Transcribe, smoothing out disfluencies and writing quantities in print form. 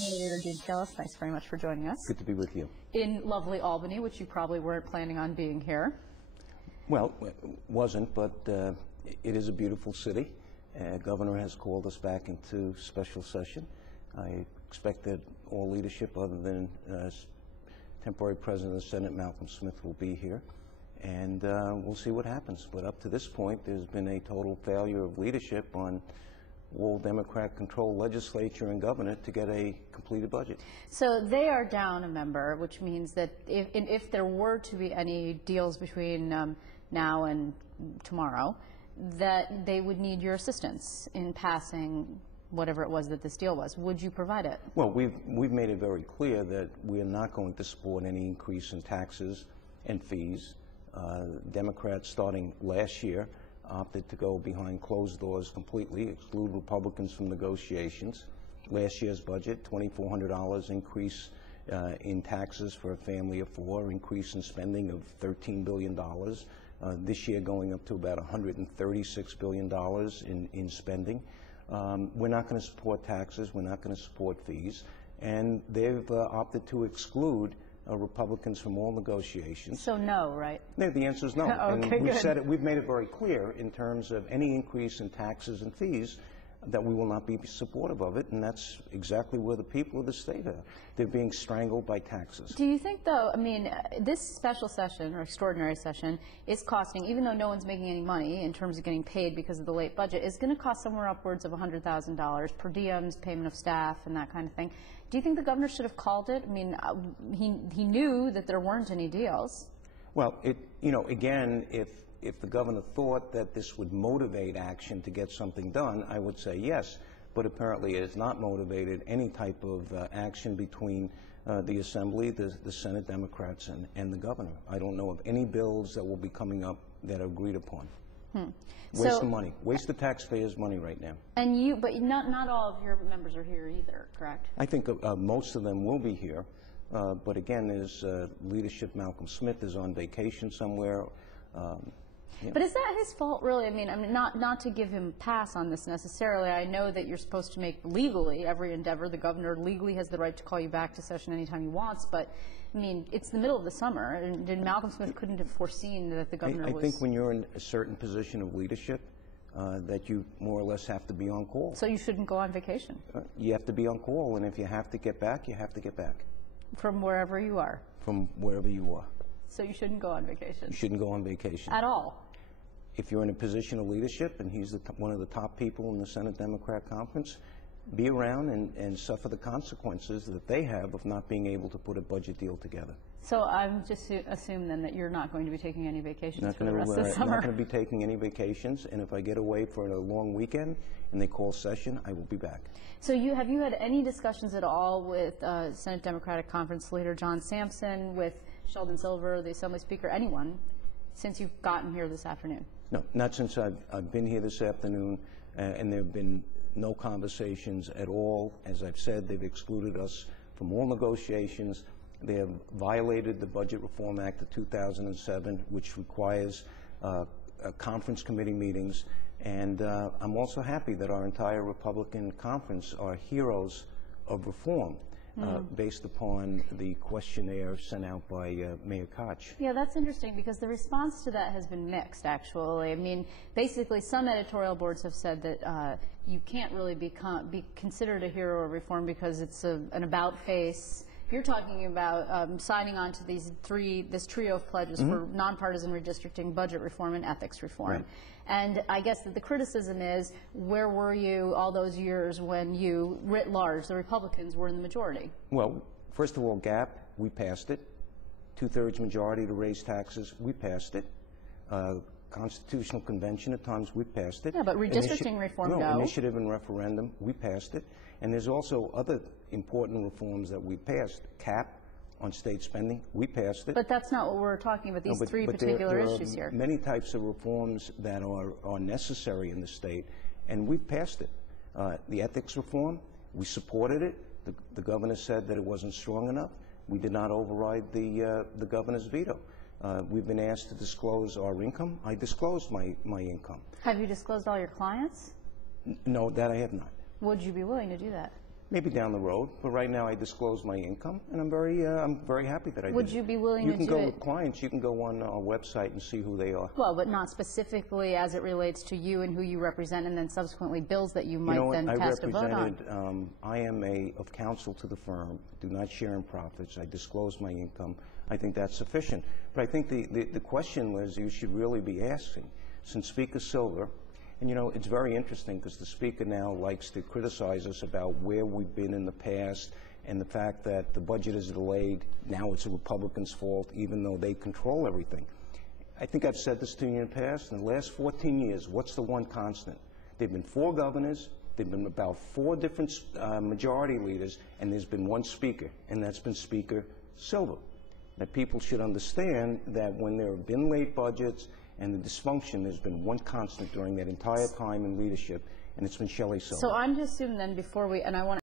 Leader Dean Skelos, thanks very much for joining us. Good to be with you. In lovely Albany, which you probably weren't planning on being here. Well, wasn't, but it is a beautiful city. Governor has called us back into special session. I expect that all leadership other than temporary President of the Senate, Malcolm Smith, will be here. And we'll see what happens. But up to this point, there's been a total failure of leadership on all Democrat-controlled legislature and governor to get a completed budget. So they are down a member, which means that if there were to be any deals between now and tomorrow, that they would need your assistance in passing whatever it was that this deal was. Would you provide it? Well, we've made it very clear that we are not going to support any increase in taxes and fees. Democrats, starting last year, opted to go behind closed doors completely, exclude Republicans from negotiations. Last year's budget, $2,400 increase in taxes for a family of four, increase in spending of $13 billion. This year going up to about $136 billion in spending. We're not going to support taxes, we're not going to support fees, and they've opted to exclude Republicans from all negotiations. So no, right? No, the answer is no. Okay, and we've said it, we've made it very clear in terms of any increase in taxes and fees that we will not be supportive of it, and that's exactly where the people of the state are. They're being strangled by taxes. Do you think, though, I mean, this special session or extraordinary session is costing, even though no one's making any money in terms of getting paid because of the late budget, is going to cost somewhere upwards of $100,000 per diems, payment of staff, and that kind of thing. Do you think the governor should have called it? I mean, he knew that there weren't any deals. Well, again, if the governor thought that this would motivate action to get something done, I would say yes. But apparently it has not motivated any type of action between the Assembly, the Senate Democrats, and the governor. I don't know of any bills that will be coming up that are agreed upon. Waste of money. Waste the taxpayers' money right now. And but not all of your members are here either, correct? I think most of them will be here. But again, there's leadership. Malcolm Smith is on vacation somewhere. But is that his fault, really? I mean, not to give him a pass on this necessarily. I know that you're supposed to make legally every endeavor. The governor legally has the right to call you back to session anytime he wants. But, I mean, it's the middle of the summer. And Malcolm Smith couldn't have foreseen that the governor was... I think when you're in a certain position of leadership, that you more or less have to be on call. So you shouldn't go on vacation? You have to be on call. And if you have to get back, you have to get back. From wherever you are? From wherever you are. So you shouldn't go on vacation? You shouldn't go on vacation. At all? If you're in a position of leadership, and he's one of the top people in the Senate Democrat Conference, be around and suffer the consequences that they have of not being able to put a budget deal together. So I'm just assume then that you're not going to be taking any vacations for the rest of the summer? Not going to be taking any vacations, and if I get away for a long weekend and they call session, I will be back. So have you had any discussions at all with Senate Democratic Conference leader John Sampson, with Sheldon Silver, the Assembly Speaker, anyone, since you've gotten here this afternoon? No, not since I've been here this afternoon, and there have been no conversations at all. As I've said, they've excluded us from all negotiations. They have violated the Budget Reform Act of 2007, which requires conference committee meetings. And I'm also happy that our entire Republican conference are heroes of reform. Based upon the questionnaire sent out by Mayor Koch. Yeah, that's interesting because the response to that has been mixed, actually. I mean, basically some editorial boards have said that you can't really be considered a hero of reform because it's an about-face. You're talking about signing on to this trio of pledges for nonpartisan redistricting, budget reform, and ethics reform. Right. And I guess that the criticism is, where were you all those years when you, writ large, the Republicans were in the majority? Well, first of all, GAP, we passed it. 2/3 majority to raise taxes, we passed it. Constitutional Convention, at times, we passed it. Yeah, but redistricting reform, no. Initiative and referendum, we passed it. And there's also other important reforms that we passed. CAP on state spending, we passed it. But that's not what we're talking about, these three particular issues here. Many types of reforms that are necessary in the state, and we've passed it. The ethics reform, we supported it. The governor said that it wasn't strong enough. We did not override the governor's veto. We've been asked to disclose our income. I disclosed my income. Have you disclosed all your clients? No, that I have not. Would you be willing to do that? Maybe down the road, but right now I disclose my income, and I'm very happy that I did. Would you be willing You to can do go it? with clients. You can go on our website and see who they are. Well, but not specifically as it relates to you and who you represent, and then subsequently bills that you might then cast a vote on. I am of counsel to the firm, do not share in profits. I disclose my income. I think that's sufficient. But I think the question, Liz, you should really be asking, since Speaker Silver, and you know, it's very interesting because the Speaker now likes to criticize us about where we've been in the past and the fact that the budget is delayed. Now it's a Republican's fault, even though they control everything. I think I've said this to you in the past. In the last 14 years, what's the one constant? There have been 4 governors, there have been about 4 different majority leaders, and there's been 1 speaker, and that's been Speaker Silver. That people should understand that when there have been late budgets and the dysfunction, there's been 1 constant during that entire time in leadership, and it's been Shelley Silver. So I'm just assuming then before we, and I want